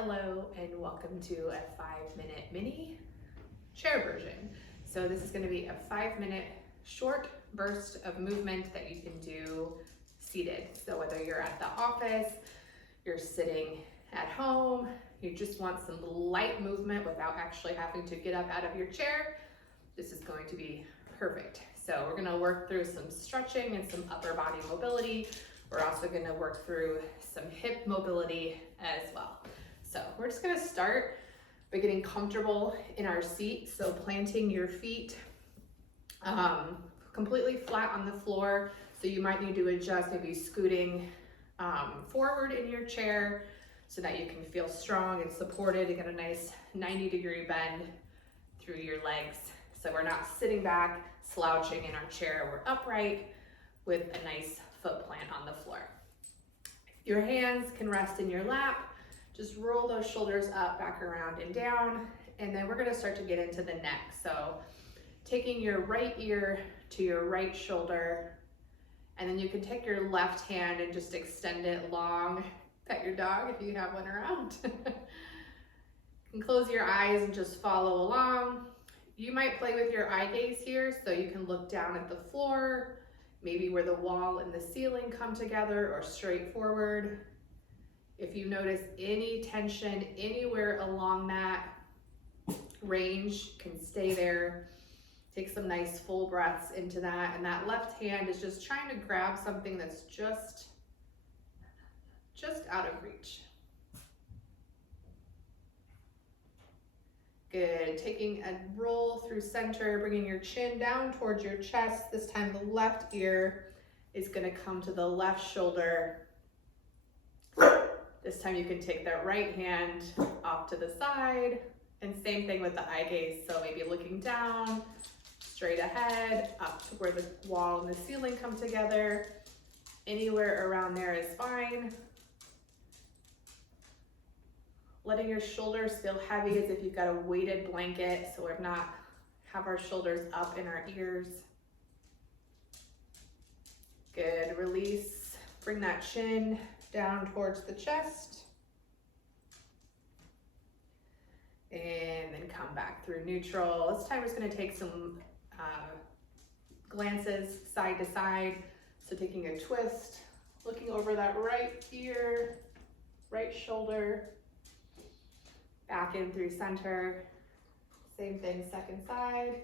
Hello and welcome to a 5-minute mini chair version. So this is going to be a 5-minute short burst of movement that you can do seated. So whether you're at the office, you're sitting at home, you just want some light movement without actually having to get up out of your chair, this is going to be perfect. So we're going to work through some stretching and some upper body mobility. We're also going to work through some hip mobility as well. So we're just going to start by getting comfortable in our seat. So planting your feet completely flat on the floor. So you might need to adjust, maybe scooting forward in your chair so that you can feel strong and supported and get a nice 90-degree bend through your legs. So we're not sitting back, slouching in our chair. We're upright with a nice foot plant on the floor. Your hands can rest in your lap. Just roll those shoulders up, back around and down. And then we're gonna start to get into the neck. So taking your right ear to your right shoulder, and then you can take your left hand and just extend it long. Pet your dog if you have one around. You can close your eyes and just follow along. You might play with your eye gaze here, so you can look down at the floor, maybe where the wall and the ceiling come together, or straight forward. If you notice any tension anywhere along that range, can stay there. Take some nice full breaths into that. And that left hand is just trying to grab something that's just out of reach. Good. Taking a roll through center, bringing your chin down towards your chest. This time the left ear is going to come to the left shoulder. This time you can take that right hand off to the side, and same thing with the eye gaze. So maybe looking down, straight ahead, up to where the wall and the ceiling come together. Anywhere around there is fine. Letting your shoulders feel heavy as if you've got a weighted blanket, so we're not have our shoulders up in our ears. Good, release, bring that chin down towards the chest. And then come back through neutral. This time we're just gonna take some glances side to side. So taking a twist, looking over that right ear, right shoulder, back in through center. Same thing, second side.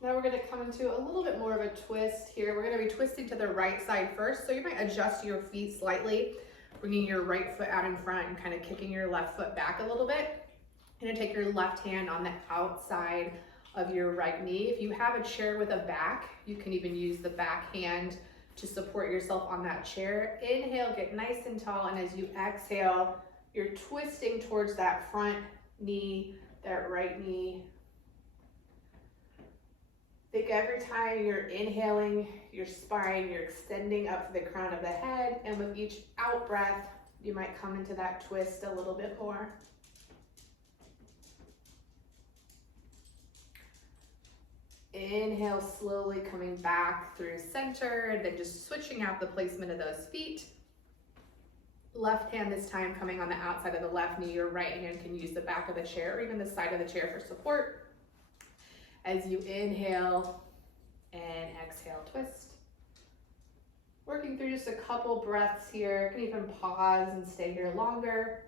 Now we're gonna come into a little bit more of a twist here. We're gonna be twisting to the right side first. So you might adjust your feet slightly, bringing your right foot out in front and kind of kicking your left foot back a little bit. You're gonna take your left hand on the outside of your right knee. If you have a chair with a back, you can even use the back hand to support yourself on that chair. Inhale, get nice and tall, and as you exhale, you're twisting towards that front knee, that right knee. Think every time you're inhaling your spine, you're extending up to the crown of the head, and with each out breath, you might come into that twist a little bit more. Inhale, slowly coming back through center, and then just switching out the placement of those feet. Left hand this time coming on the outside of the left knee. Your right hand can use the back of the chair or even the side of the chair for support. As you inhale and exhale, twist. Working through just a couple breaths here. You can even pause and stay here longer.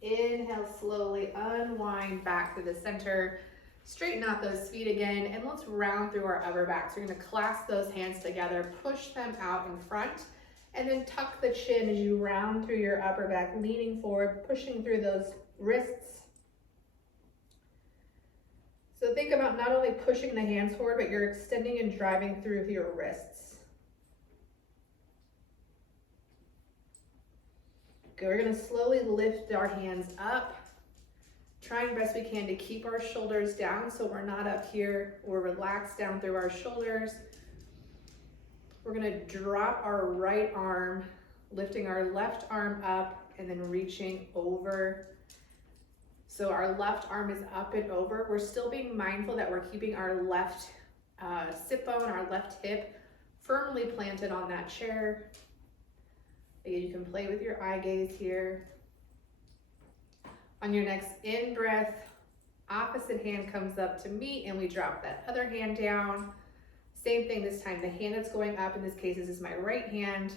Inhale, slowly unwind back to the center. Straighten out those feet again, and let's round through our upper back. So you're gonna clasp those hands together, push them out in front, and then tuck the chin as you round through your upper back, leaning forward, pushing through those wrists. So think about not only pushing the hands forward, but you're extending and driving through your wrists. Good, we're gonna slowly lift our hands up, trying best we can to keep our shoulders down so we're not up here. We're relaxed down through our shoulders. We're gonna drop our right arm, lifting our left arm up and then reaching over. So our left arm is up and over. We're still being mindful that we're keeping our left sit bone, our left hip firmly planted on that chair. Again, you can play with your eye gaze here. On your next in breath, opposite hand comes up to meet and we drop that other hand down. Same thing this time, the hand that's going up in this case is my right hand.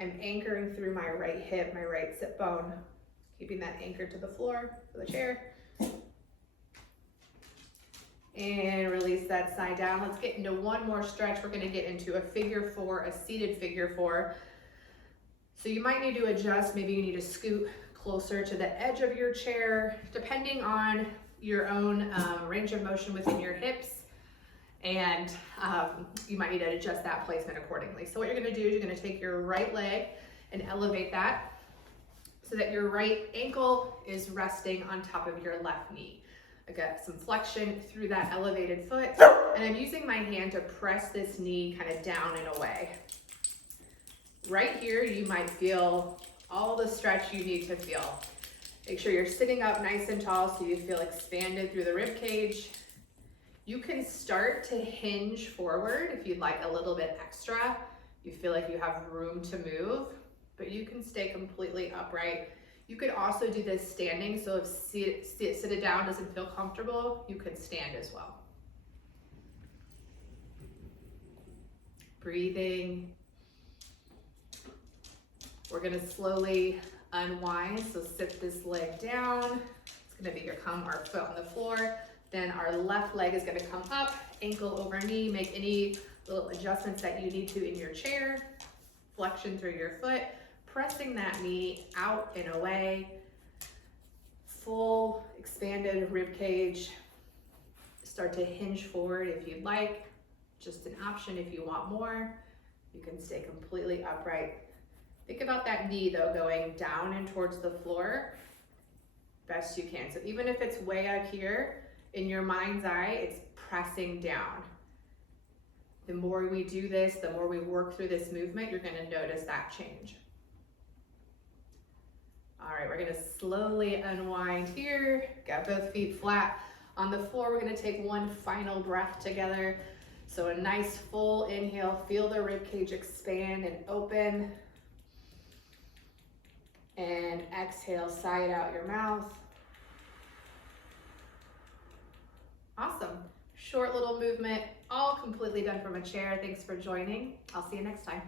I'm anchoring through my right hip, my right sit bone, keeping that anchor to the floor for the chair. And release that side down. Let's get into one more stretch. We're gonna get into a figure four, a seated figure four. So you might need to adjust, maybe you need to scoot closer to the edge of your chair, depending on your own range of motion within your hips. And you might need to adjust that placement accordingly. So what you're gonna do is you're gonna take your right leg and elevate that so that your right ankle is resting on top of your left knee. I got some flexion through that elevated foot, and I'm using my hand to press this knee kind of down and away. Right here, you might feel all the stretch you need to feel. Make sure you're sitting up nice and tall so you feel expanded through the rib cage. You can start to hinge forward if you'd like a little bit extra. You feel like you have room to move, but you can stay completely upright. You could also do this standing, so if sit it down doesn't feel comfortable, you could stand as well. Breathing. We're gonna slowly unwind, so sit this leg down. It's gonna become our foot on the floor. Then our left leg is gonna come up, ankle over knee, make any little adjustments that you need to in your chair. Flexion through your foot, pressing that knee out and away. Full expanded rib cage. Start to hinge forward if you'd like. Just an option if you want more. You can stay completely upright. Think about that knee though, going down and towards the floor best you can. So even if it's way up here, in your mind's eye, it's pressing down. The more we do this, the more we work through this movement, you're gonna notice that change. All right, we're gonna slowly unwind here. Got both feet flat on the floor. We're gonna take one final breath together. So a nice full inhale, feel the rib cage expand and open. And exhale, sigh it out your mouth. Awesome. Short little movement, all completely done from a chair. Thanks for joining. I'll see you next time.